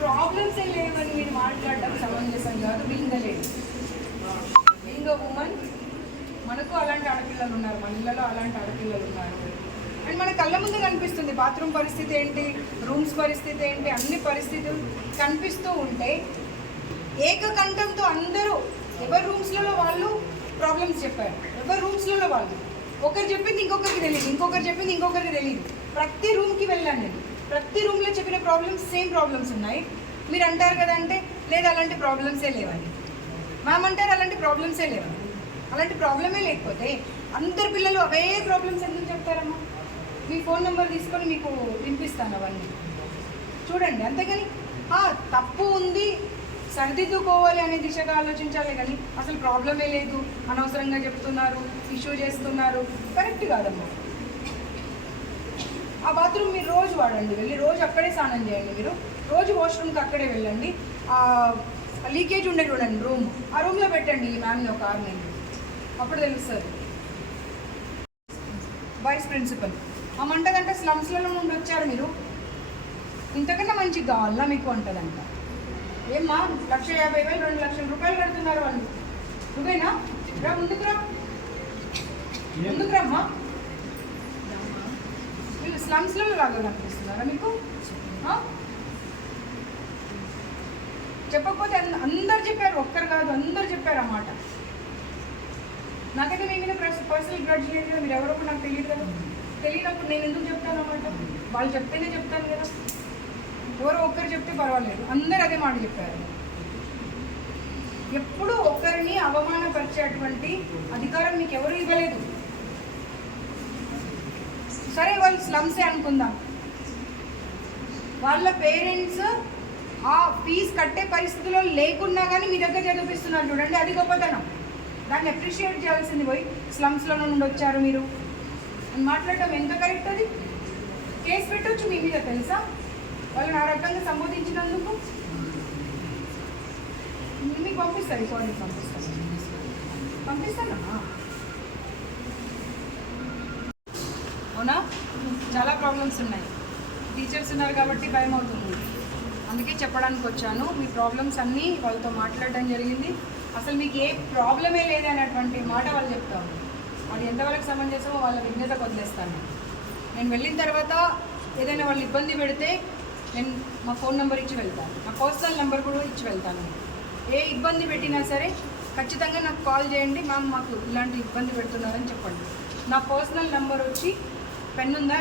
Problems ఏ లేవని మీరు మాట్లాడడం సమంజసం కాదు. బీయింగ్ లేడీ, బీయింగ్ ఉమెన్, మనకు అలాంటి ఆడపిల్లలు ఉన్నారు, మన ఇళ్ళలో అలాంటి ఆడపిల్లలు ఉన్నారు. అండ్ మన కళ్ళ ముందు కనిపిస్తుంది బాత్రూమ్ పరిస్థితి ఏంటి, రూమ్స్ పరిస్థితి ఏంటి, అన్ని పరిస్థితులు కనిపిస్తూ ఉంటే ఏకకంఠంతో అందరూ ఎవరి రూమ్స్లలో వాళ్ళు ప్రాబ్లమ్స్ చెప్పారు, ఎవరి రూమ్స్లలో వాళ్ళు. ఒకరు చెప్పింది ఇంకొకరికి తెలియదు, ఇంకొకరు చెప్పింది ఇంకొకరికి తెలియదు. ప్రతి రూమ్కి వెళ్ళాను నేను, ప్రతి రూమ్లో చెప్పిన ప్రాబ్లమ్స్ సేమ్ ప్రాబ్లమ్స్ ఉన్నాయి. మీరు అంటారు కదా అంటే లేదు అలాంటి ప్రాబ్లమ్సే లేవని, మ్యామ్ అంటారు అలాంటి ప్రాబ్లమ్సే లేవని. అలాంటి ప్రాబ్లమే లేకపోతే అందరు పిల్లలు అవే ప్రాబ్లమ్స్ ఎందుకు చెప్తారమ్మా? మీ ఫోన్ నెంబర్ తీసుకొని మీకు వినిపిస్తాను అవన్నీ చూడండి. అంతేగాని తప్పు ఉంది సరిదిద్దుకోవాలి అనే దిశగా ఆలోచించాలి కానీ అసలు ప్రాబ్లమే లేదు, అనవసరంగా చెప్తున్నారు, ఇష్యూ చేస్తున్నారు, కరెక్ట్ కాదమ్మా. ఆ బాత్రూమ్ మీరు రోజు వాడండి, వెళ్ళి రోజు అక్కడే స్నానం చేయండి, మీరు రోజు వాష్రూమ్కి అక్కడే వెళ్ళండి. లీకేజ్ ఉండే చూడండి రూమ్, ఆ రూమ్లో పెట్టండి ఈ మ్యామ్ని ఒక 6 నెలలు, అప్పుడు తెలుస్తుంది. వైస్ ప్రిన్సిపల్ అమ్మంటదంట స్లమ్స్లలో నుండి వచ్చారు మీరు, ఇంతకన్నా మంచిగా కావాలా మీకు అంటదంట. ఏమ్మా 1,50,000 2 లక్షల రూపాయలు కడుతున్నారు వాళ్ళు, నువ్వేనా? రా ముందుకురా, ముందుకురమ్మా. వీళ్ళు స్లమ్స్లలో లాగా కనిపిస్తున్నారా మీకు? చెప్పకపోతే అందరు చెప్పారు, ఒక్కరు కాదు అందరు చెప్పారు అన్నమాట. నాకైతే మీ మీద పర్సనల్ గ్రడ్జ్ లేదు కదా, మీరు ఎవరో నాకు తెలియదు కదా. తెలియనప్పుడు నేను ఎందుకు చెప్తాను అన్నమాట, వాళ్ళు చెప్తేనే చెప్తాను కదా. ఎవరో ఒక్కరు చెప్తే పర్వాలేదు, అందరు అదే మాట చెప్పారు. ఎప్పుడు ఒకరిని అవమానపరిచేటువంటి అధికారం మీకు ఎవరు ఇవ్వలేదు. సరే వాళ్ళు స్లమ్సే అనుకుందాం, వాళ్ళ పేరెంట్స్ ఆ ఫీజు కట్టే పరిస్థితిలో లేకున్నా కానీ మీ దగ్గర చదివిస్తున్నారు చూడండి, అది గొప్పతనం. దాన్ని అప్రిషియేట్ చేయాల్సింది. పోయి స్లమ్స్లో నుండి వచ్చారు మీరు అని మాట్లాడటం ఎంత కరెక్ట్? అది కేసు పెట్టవచ్చు మీ మీద తెలుసా, వాళ్ళని ఆ రకంగా సంబోధించినందుకు. మీకు పంపిస్తారు, రికార్డింగ్ పంపిస్తానా? అవునా? చాలా ప్రాబ్లమ్స్ ఉన్నాయి, టీచర్స్ ఉన్నారు కాబట్టి భయం అవుతుంది, అందుకే చెప్పడానికి వచ్చాను. మీ ప్రాబ్లమ్స్ అన్నీ వాళ్ళతో మాట్లాడడం జరిగింది. అసలు మీకు ఏ ప్రాబ్లమే లేదనేటువంటి మాట వాళ్ళు చెప్తాను. వాళ్ళు ఎంతవరకు సమంజసమో వాళ్ళ విజ్ఞతకు వదిలేస్తాను. నేను వెళ్ళిన తర్వాత ఏదైనా వాళ్ళు ఇబ్బంది పెడితే నేను మా ఫోన్ నెంబర్ ఇచ్చి వెళ్తాను, నా పర్సనల్ నెంబర్ కూడా ఇచ్చి వెళ్తాను. ఏ ఇబ్బంది పెట్టినా సరే ఖచ్చితంగా నాకు కాల్ చేయండి, మ్యామ్ మాకు ఇలాంటి ఇబ్బంది పెడుతున్నారని చెప్పండి. నా పర్సనల్ నెంబర్ వచ్చి పెన్ ఉందా?